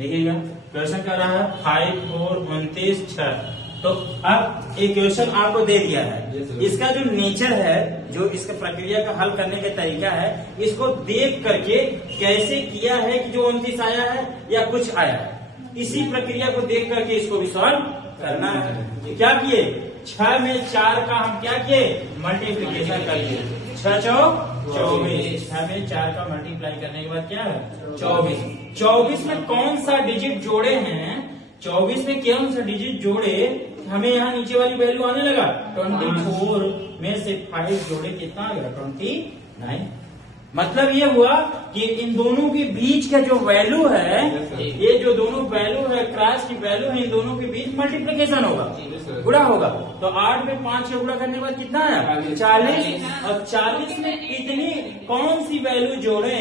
देखिएगा क्वेश्चन कर रहा है 5 4 29 6। तो अब एक क्वेश्चन आपको दे दिया है, इसका जो नेचर है, जो इसका प्रक्रिया का हल करने का तरीका है, इसको देख करके कैसे किया है कि जो 29 आया है या कुछ आया है, इसी प्रक्रिया को देख करके इसको भी सॉल्व करना है। तो क्या किए, 6 में 4 का हम क्या किए, मल्टीप्लीकेशन कर दिए। 6 चौक 24, 6 में 4 का मल्टीप्लाई करने के बाद क्या है 24। 24 में कौन सा डिजिट जोड़े हैं, 24 में कौन सा डिजिट जोड़े, हमें यहाँ नीचे वाली वैल्यू आने लगा 24 में से 5 जोड़े कितना आ गया 29। मतलब ये हुआ कि इन दोनों के बीच का जो वैल्यू है, ये जो दोनों वैल्यू है, क्रॉस की वैल्यू है, इन दोनों के बीच मल्टीप्लिकेशन होगा, गुणा होगा। तो 8 में 5 से गुणा करने के बाद कितना आया 40, और 40 में कितनी कौन सी वैल्यू जोड़े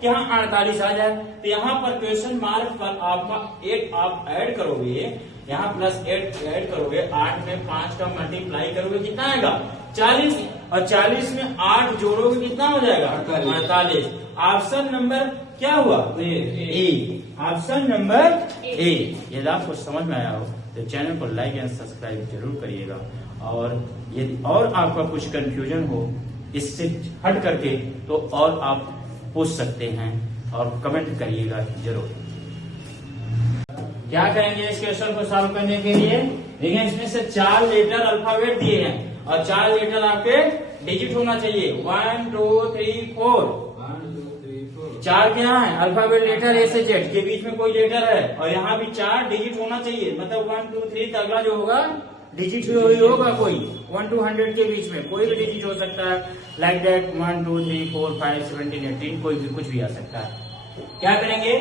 कि यहाँ 48 आ जाए। तो यहाँ पर क्वेश्चन मार्क पर आपका 8 आप ऐड करोगे, यहाँ +8 ऐड करोगे, 8 में 5 का मल्टीप्लाई करोगे कितना आएगा 40, और 40 में 8 जोड़ोगे कितना हो जाएगा 48। ऑप्शन नंबर क्या हुआ ए, ऑप्शन नंबर ए। यदि आपको समझ में आया हो तो चैनल को लाइक एंड सब्सक्राइब जरूर करिएगा, और यदि और आपका कुछ कंफ्यूजन हो इससे हट करके तो और आप पूछ सकते हैं और कमेंट करिएगा जरूर। क्या करेंगे इस क्वेश्चन को सॉल्व करने के लिए, देखिए इसमें से 4 लेटर अल्फाबेट दिए हैं और 4 लेटर आपके डिजिट होना चाहिए 1 2 3 4। 4 क्या है अल्फाबेट लेटर ए से जेड के बीच में कोई लेटर है, और यहाँ भी 4 डिजिट होना चाहिए, मतलब 1 2 3 तो अगला जो होगा डिजिट होगा कोई 1 to 100 के बीच में कोई भी डिजिट हो सकता है, लाइक दैट 1 2 3 4 5 17 18 कोई भी कुछ भी आ सकता है। क्या करेंगे,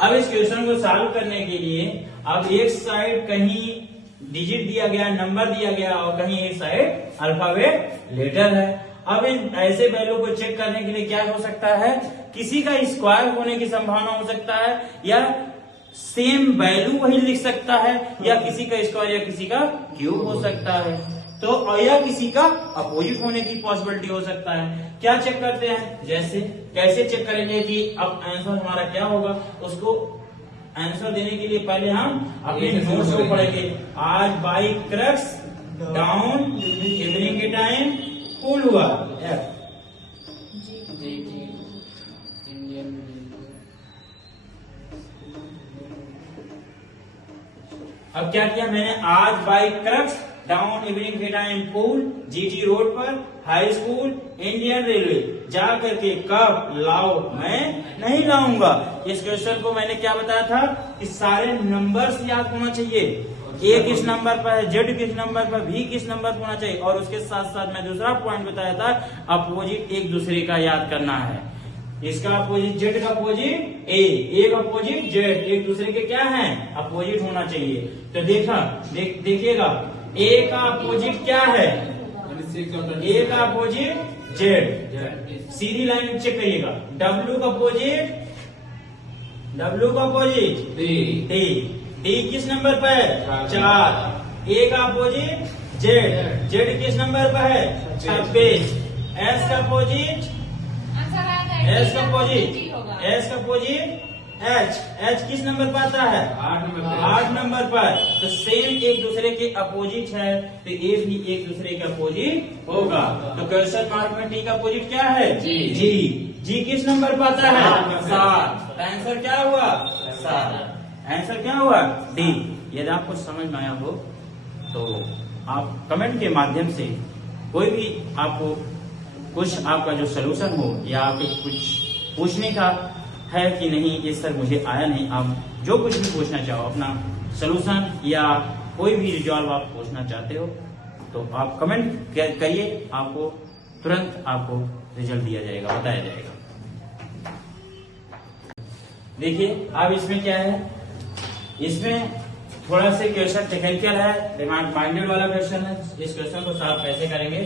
अब इस क्वेश्चन को सॉल्व करने के लिए अब एक साइड कहीं डिजिट दिया गया, नंबर दिया गया, और कहीं एक साइड अल्फाबेट लेटर है। अब इन ऐसे वैल्यू को चेक करने के लिए क्या हो सकता है, किसी का स्क्वायर होने की संभावना हो सकता है, या सेम वैल्यू वही लिख सकता है, या किसी का स्क्वायर या किसी का क्यूब हो सकता है, तो या किसी का अपोजिट होने की पॉसिबिलिटी हो सकता है। क्या चेक करते हैं, जैसे कैसे चेक करेंगे कि अब आंसर हमारा क्या होगा, उसको आंसर देने के लिए पहले हम अपने नोट्स को पढ़ेंगे। आज बाई क्रक्स डाउन इवनिंग के टाइम कूल हुआ। अब क्या किया मैंने, आज बाई क्रक्स डाउन इवनिंग के टाइम पूल जीटी रोड पर हाई स्कूल इंडियन रेलवे जा करके कब लाओ, मैं नहीं लाऊंगा। इस क्वेश्चन को मैंने क्या बताया था कि सारे नंबर्स याद होना चाहिए, ए किस नंबर पर है, जेड किस नंबर पर, भी किस नंबर पर होना चाहिए, और उसके साथ साथ मैं दूसरा पॉइंट बताया था अपोजिट एक दूसरे का याद करना है। इसका अपोजिट जेड का अपोजिट ए का अपोजिट जेड, एक दूसरे के क्या है अपोजिट होना चाहिए। तो देखिएगा ए का अपोजिट क्या है, ए का अपोजिट जेड, सीधी लाइन चेक करिएगा। डब्ल्यू का अपोजिट डी, डी किस नंबर पर है 4, ए का अपोजिट जेड, जेड किस नंबर पर है 26, एस का अपोजिट एच, एच किस नंबर पर आता है 8 नंबर पर। तो सेम एक दूसरे के अपोजिट है, तो ये भी एक दूसरे के अपोजिट होगा। तो क्वेश्चन मार्क में टी का अपोजिट क्या है जी, जी किस नंबर पर आता है 7, आंसर क्या हुआ 7, आंसर क्या हुआ डी। यदि आपको समझ में आया हो तो आप कमेंट के माध्यम से कोई भी आपको कुछ आपका जो सलूशन हो, या आपको कुछ पूछने का है कि नहीं ये सर मुझे आया नहीं, आप जो कुछ भी पूछना चाहो अपना सलूशन या कोई भी रिजॉल्व आप पूछना चाहते हो तो आप कमेंट करिए, आपको तुरंत आपको रिजल्ट दिया जाएगा, बताया जाएगा। देखिए अब इसमें क्या है, इसमें थोड़ा सा क्वेश्चन टेक्निकल है, डिमांड माइंडेड वाला क्वेश्चन है। इस क्वेश्चन को सॉल्व कैसे करेंगे,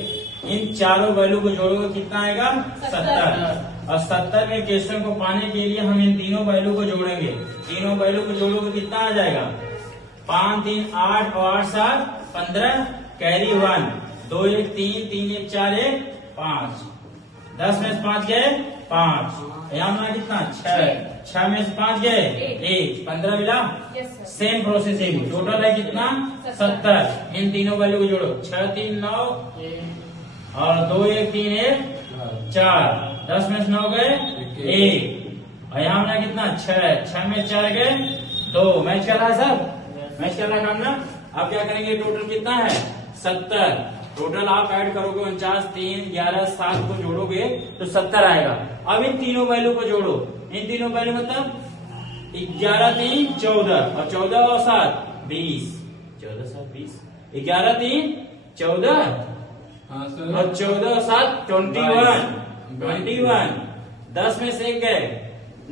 इन चारों वैल्यू को जोड़ोगे कितना आएगा 70, और 70 में क्वेश्चन को पाने के लिए हम इन तीनों वैल्यू को जोड़ेंगे, तीनों वैल्यू को जोड़ोगे कितना आ जाएगा 5 3 8 और 8 7 15, कैरी 1, 2 1 3 3 1 4 1 5, 10 में 5 गए 5, यहाँ मिला कितना 6, 6 में से 5 गए 1, 15 मिला। सेम प्रोसेस है, टोटल है कितना 70। इन तीनों वैल्यू को जोड़ो, 6 3 9 और 2 1 3 1 4, 10 में से 9 गए 1, और यहाँ मिला कितना 6, 6 में 4 गए 2। मैच कर रहा है सर, मैच कर रहा है काम ना। अब क्या करेंगे, टोटल कितना है 70। टोटल आप ऐड करोगे 49 3 11 7 को जोड़ोगे तो 70 आएगा। अब इन तीनों वैल्यू को जोड़ो, इन तीनों वैल्यू मतलब 11 3 14 और 14 और 7 20, 14 7 20, 11 3 14 और 14 और 7 21, 10 में से 1 गए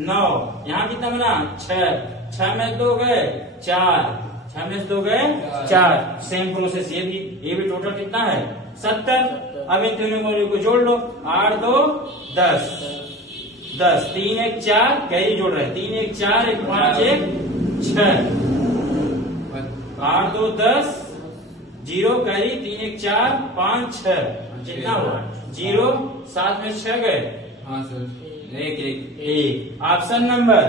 9, यहाँ कितना बना 6, 6 में 2 गए 4, 6 में 2 गए 4। सेम प्रोसेस ये भी टोटल कितना है 70। अब इन तीनों वैल्यू को जोड़ लो, 8 2 10, 10 3 1 4 कैरी जोड़ रहे हैं, 3 1 4 1 5 1 6, 8 2 10 0 कैरी 3 1 4 5 6, कितना हुआ 0, 7 में 6 गए। हाँ सर, एक option number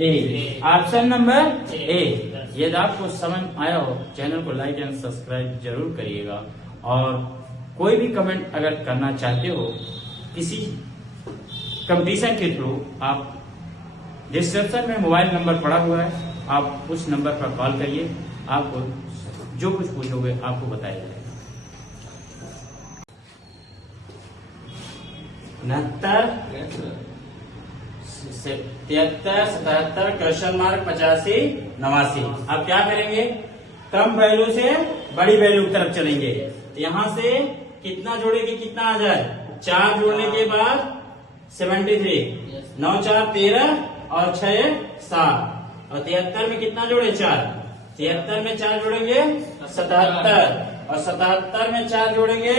A, option number A. यदि आपको समझ आया हो, चैनल को लाइक एंड सब्सक्राइब जरूर करिएगा। और कोई भी कमेंट अगर करना चाहते हो किसी कंपटीशन के थ्रू, आप डिस्क्रिप्शन में मोबाइल नंबर पड़ा हुआ है, आप उस नंबर पर कॉल करिए, आपको जो कुछ पूछोगे आपको बताया जाएगा। 73 77 क्वेश्चन मार्क 85 89। अब क्या करेंगे, कम वैल्यू से बड़ी वैल्यू की तरफ चलेंगे। यहाँ से कितना जोड़ेंगे, कितना आ जाए 4 जोड़ने के बाद 73, 9 4 13 और 6 7, और 73 में कितना जोड़े 4, 73 में 4 जोड़ेंगे 77, और 77 में 4 जोड़ेंगे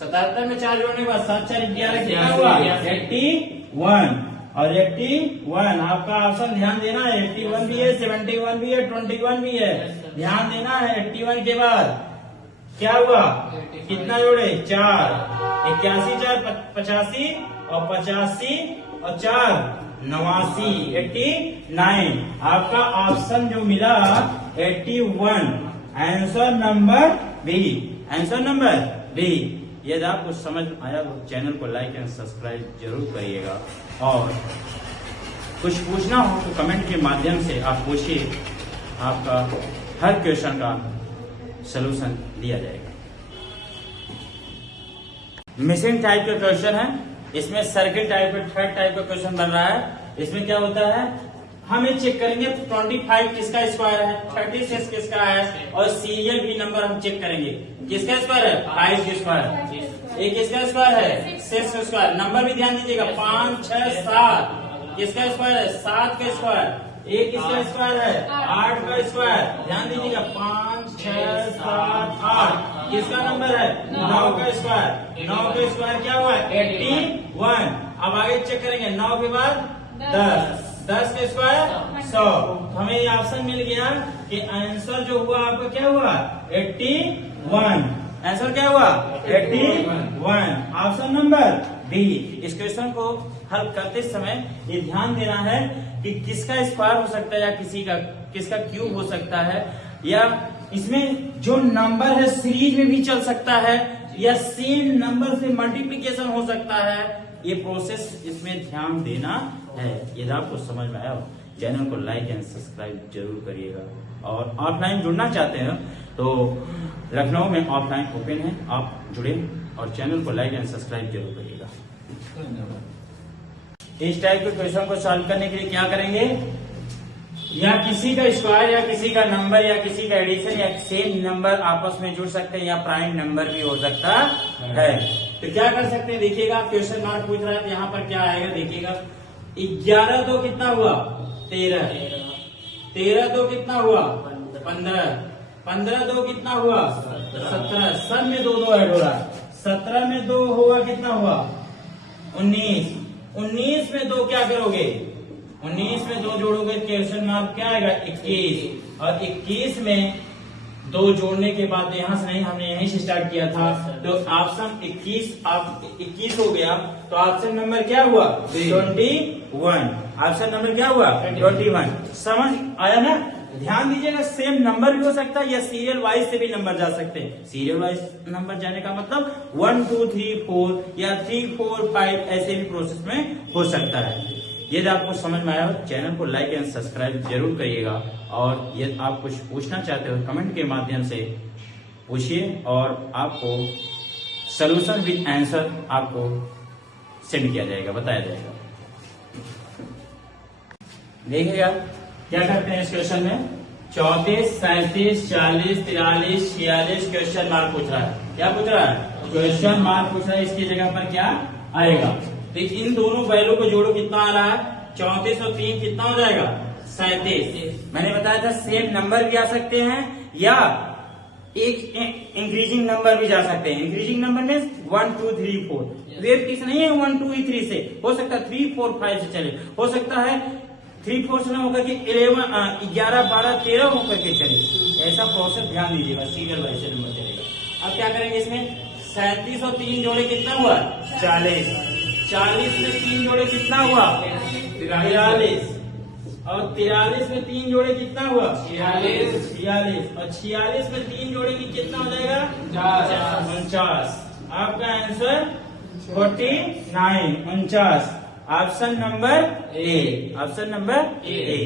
77 में 4 जोड़ने के बाद 7 4 11 कितना हुआ 81, और 81 आपका ऑप्शन ध्यान देना है, 81 भी है 71 भी है 21 भी है, ध्यान देना है। 81 के बाद क्या हुआ, कितना जोड़े 4, 81 4 85 और 85 और 4 89, 89। आपका ऑप्शन जो मिला 81, answer number B, answer number B. यदि आपको समझ आया तो चैनल को लाइक एंड सब्सक्राइब जरूर करिएगा, और कुछ पूछना हो तो कमेंट के माध्यम से आप पूछिए, आपका हर क्वेश्चन का सलूशन दिया जाएगा। मिसिंग टाइप का क्वेश्चन है, इसमें सर्किल टाइप का थर्ड टाइप का क्वेश्चन बन रहा है। इसमें क्या होता है, हम ये चेक करेंगे 25 किसका स्क्वायर है, 36 किसका है, और सीरियल भी नंबर हम चेक करेंगे। किसका स्क्वायर है 5 का स्क्वायर, एक किसका स्क्वायर है 6 का स्क्वायर। नंबर भी ध्यान दीजिएगा 5 6 7 किसका स्क्वायर है 7 का स्क्वायर। एक किसका स्क्वायर है 8 का स्क्वायर, ध्यान दीजिएगा 5 6 7 8 किसका नंबर है 9 का स्क्वायर। 9 का स्क्वायर क्या हुआ 81। अब आगे चेक करेंगे 9 के बाद 10 का स्क्वायर 100। हमें ये ऑप्शन मिल गया कि आंसर जो हुआ आपका क्या हुआ 81। आंसर क्या हुआ 81, ऑप्शन नंबर बी। इस क्वेश्चन को हल करते समय ये ध्यान देना है कि किसका स्क्वायर हो सकता है, या किसका क्यूब हो सकता है, या इसमें जो नंबर है सीरीज में भी चल सकता है, या सेम नंबर से मल्टीप्लीकेशन हो सकता है। ये प्रोसेस इसमें ध्यान देना है। यदि आपको समझ में आया हो चैनल को लाइक एंड सब्सक्राइब जरूर करिएगा। और ऑफलाइन जुड़ना चाहते हैं तो लखनऊ में ऑफलाइन ओपन है, आप जुड़े और चैनल को लाइक एंड सब्सक्राइब जरूर करिएगा। इस टाइप के क्वेश्चन को सॉल्व करने के लिए क्या करेंगे, या किसी का स्क्वायर या किसी का नंबर या किसी का एडिशन या सेम नंबर आपस में जुड़ सकते हैं, या प्राइम नंबर भी हो सकता है। तो क्या कर सकते हैं देखिएगा, क्वेश्चन मार्क पूछ रहा है तो यहाँ पर क्या आएगा देखिएगा। 11 तो कितना हुआ 13, 13 तो कितना हुआ 15, 15 तो कितना हुआ 17, सब में 2 2 ऐड हो रहा है। 17 में 2 हुआ कितना हुआ 19, 19 में 2 क्या करोगे 19 में 2 जोड़ोगे क्वेश्चन मार्क क्या आएगा 21, और 21 में दो जोड़ने के बाद यहाँ से नहीं, हमने यहीं से स्टार्ट किया था, तो ऑप्शन 21 हो गया। तो ऑप्शन नंबर क्या हुआ? 21। ऑप्शन नंबर क्या हुआ? 21। समझ आया ना? ध्यान दीजिएगा, सेम नंबर भी हो सकता है या सीरियल वाइज से भी नंबर जा सकते हैं। सीरियल वाइज नंबर जाने का मतलब 1 2 3 4 या 3 4 5 ऐसे भी प्रोसेस में हो सकता है। यदि आपको समझ में आया हो, चैनल को लाइक एंड सब्सक्राइब जरूर करिएगा, और यदि आप कुछ पूछना चाहते हो कमेंट के माध्यम से पूछिए, और आपको सॉल्यूशन विद आंसर आपको सेंड किया जाएगा, बताया जाएगा। देखिएगा क्या करते हैं इस क्वेश्चन में, 34 37 40 43 46 क्वेश्चन मार्क पूछ रहा है। क्या पूछ रहा है? क्वेश्चन मार्क पूछ रहा है। इसकी जगह पर क्या आएगा? तो इन दोनों वैल्यू को जोड़ो, कितना आ रहा है? 34 और 3 कितना हो जाएगा? 37। मैंने बताया था सेम नंबर भी आ सकते हैं या एक इंक्रीजिंग नंबर भी जा सकते हैं। इंक्रीजिंग नंबर में 1 2 3 4 वेव किस नहीं है 1 2 3 से, हो सकता है 3 4 5 से चले, हो सकता है 3 4 से ना होकर के 11 12 13 होकर के चले। ऐसा प्रोसेस ध्यान दीजिएगा, सीरियल वाइज से नंबर चलेगा। अब क्या करेंगे इसमें, 37 और 3 जोड़े कितना हुआ? 40। 40 में 3 जोड़े कितना हुआ? 43। और 43 में 3 जोड़े कितना हुआ? 46। और 46 में 3 जोड़े की कितना हो जाएगा? 49। आपका answer 49, 49। Option number A, option number A.